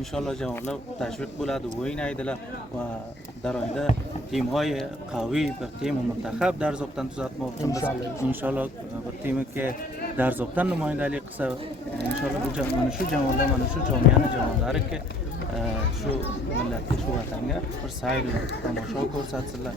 inshaalloh jamoalar tashviq bo'ladi, o'ynaydilar va dar oyda timhoy qaviy bir tim muntaxab Darzobdan tuzatmoqchimiz. Inshaalloh bir timga Darzobdan numoyandalik qilsa, inshaalloh bu mana shu jamoalar, mana shu jamiyaning jamoalariga shu millatga, shu vatanga bir sayr tomosha ko'rsatsinlar.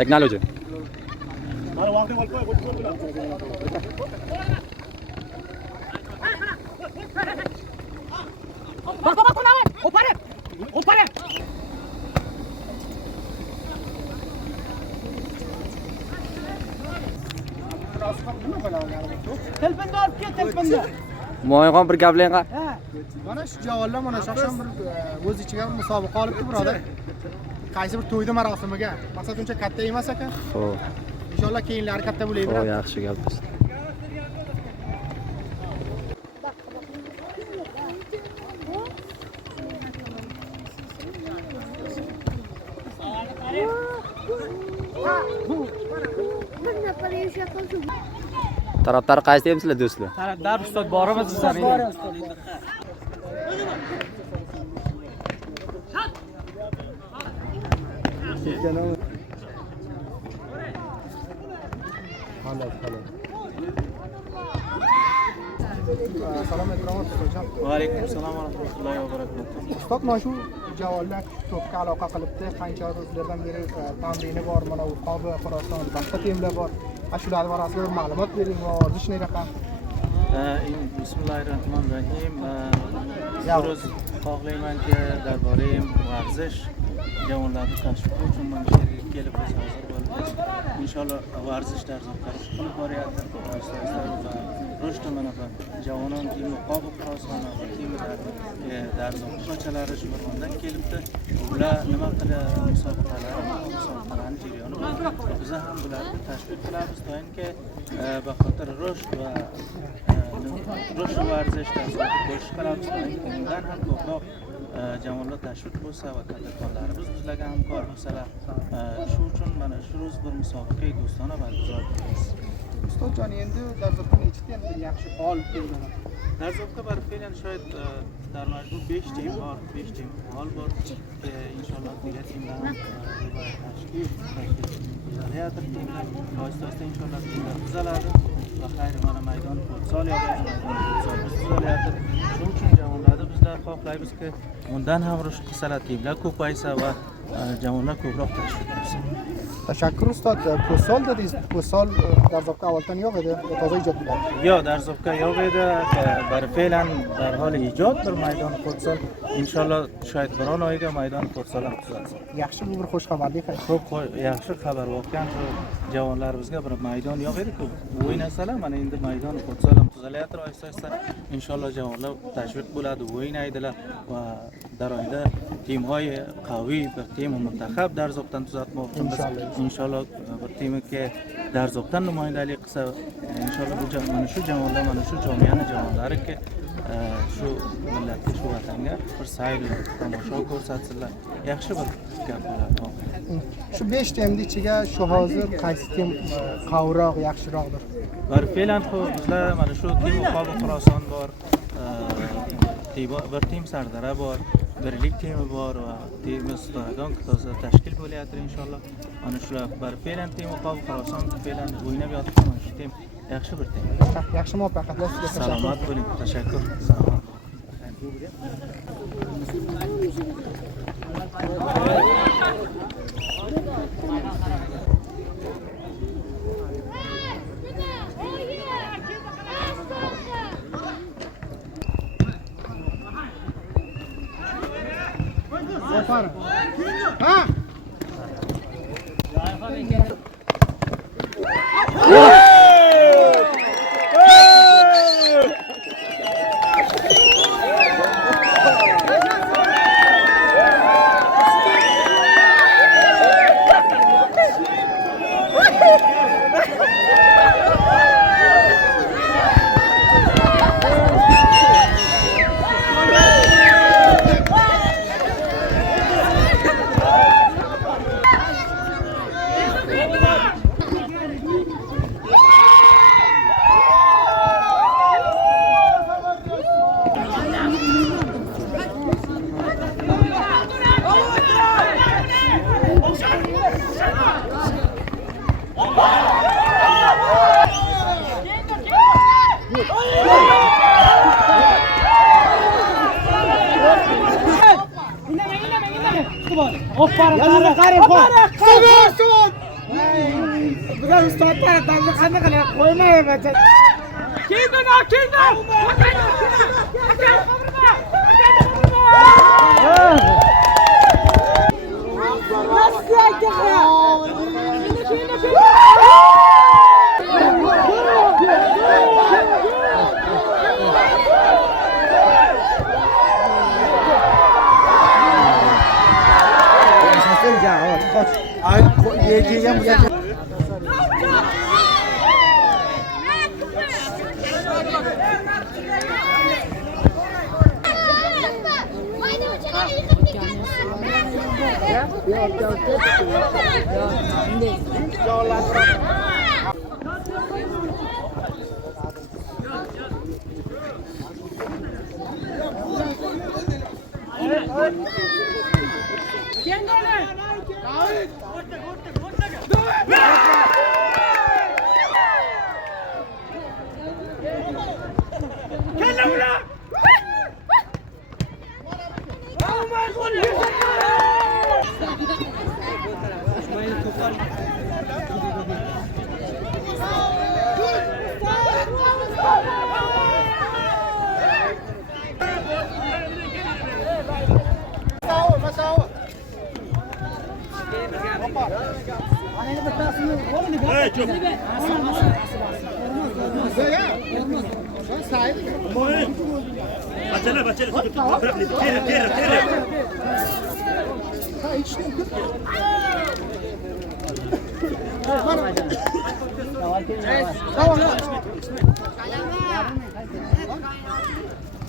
Teknoloji. Mo'yinxon bir gaplang qa. Mana shu javollar mana shaxsan bir o'z ichiga musobaqa olibdi birodar. Qaysi bir to'yda marosimiga. Maqsad uncha katta emas ekan. Xo'p. Inshaalloh keyinlari katta bo'laveradi. O yaxshi gapsiz. Taraftar qaysi deymizlar do'stlar? Taraftar ustod borimiz bizlar. Salom e'tiromat hocam. Va alaykum assalom va rahmatullohi va barakatuh. Ustod mana shu javollar to'pga aloqa qilibdi. Qancha o'zlaridan beri tamrini bor, mana u Qobi, Xorason, boshqa teamlar bor. Shular borasida ma'lumot bering va orzish raqam. Bismillahirrohmanirrohim. Ro'z xohlaymanki darborim varzish jamoalarni tashviq uchun mana shu yerga kelib biz hozir bo'ldik. Inshaalloh varzish darslarni qilib boryapti. Rüştü manaqa javonon kimi Qobi Xorason va kimlar Darzob ko'chalari shu o'rmondan kelibdi. Ular nima qilib musobaqalarni jarayoni bor. Biz ham bularni tashviq qilamiz doimki baxotir rüşt va rüşt varzishda bo'lish qilamiz. Undan ham ko'proq jamoalar tashviq bo'lsa va kattakonlarimiz bizlarga hamkor bo'lsalar, shu uchun mana shu ro'z bir musobaqa do'stona barguzor qilamiz. Ustodjon, endi Darzobda nechta endi yaxshi faol kelgan? Darzobda barib kelgan shoyat dar majmur 5 tim bor, 5 tim faol bor. Inshaalloh diğer timlar tashkil qilyapti. Timlar oyista inshaalloh tuzaladi va xayr mana maydon futsal yo'qolmaydi. Tuzalyapti. Shuning uchun jamoalarda bizlar xohlaymizki, undan ham rüşt qilsalar, timlar ko'paysa va jamoalar ko'proq tashviq qilsa. Tashakkur ustod. Futsal dedingiz. Futsal Darzobda avvaldan yo'q edi, toza ijod bo'ldi. Yo'q, Darzobda yo'q edi. Bir fe'lan darhol ijod bir maydon futsal. Inshaalloh shoyat biron oyga maydon futsal ham tuzalsa. Yaxshi, bu bir xush xabarlik. Ko'p yaxshi xabar bo'lgan. Jamoalarimizga bir maydon yo'q edi. O'ynasalar, mana endi maydon futsal ham tuzalyapti oyista-oyista. Inshaalloh jamoalar tashviq bo'ladi, o'ynaydilar va dar oyda timhoy qaviy bir tim muntaxab Darzobdan tuzatmoqchimiz. Inshaalloh bir timga Darzobdan numoyandalik qilsa, inshaalloh bu mana shu jamoalar, mana shu jamiyaning jamoalariga shu millatga, shu vatanga bir sayr tomosha ko'rsatsinlar. Yaxshi bir gap bo'ladi. Shu 5 timning ichiga shu hozir qaysi tim qavroq, yaxshiroqdir? Bir fe'lan bizlar mana shu tim Qobi Xorason bor, bir tim Sardara bor, birlik temi bor va temi stadion toza tashkil bo'lyapti inshaalloh. Ana shular bir fe'lan temi qolib Xorason fe'lan o'ynab yotibdi. Mana shu tem yaxshi bir tem. Yaxshi muvaffaqiyatlar sizga tashakkur. Salomat bo'ling. Tashakkur. Salomat. Opar. Ha!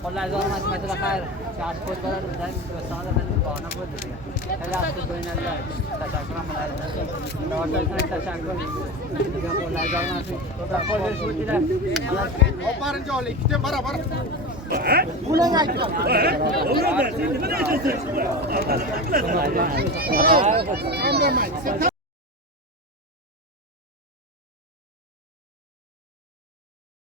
والله زور ما سمعت له خير شعر فوت بلد وزين وصار من بانا فوت هلا أخذ بين الله تشاكر من الله لو أردت أن تشاكر والله زور ما سمعت فوت شو تلا Opar jol ikki barabar. Bulan aytdi.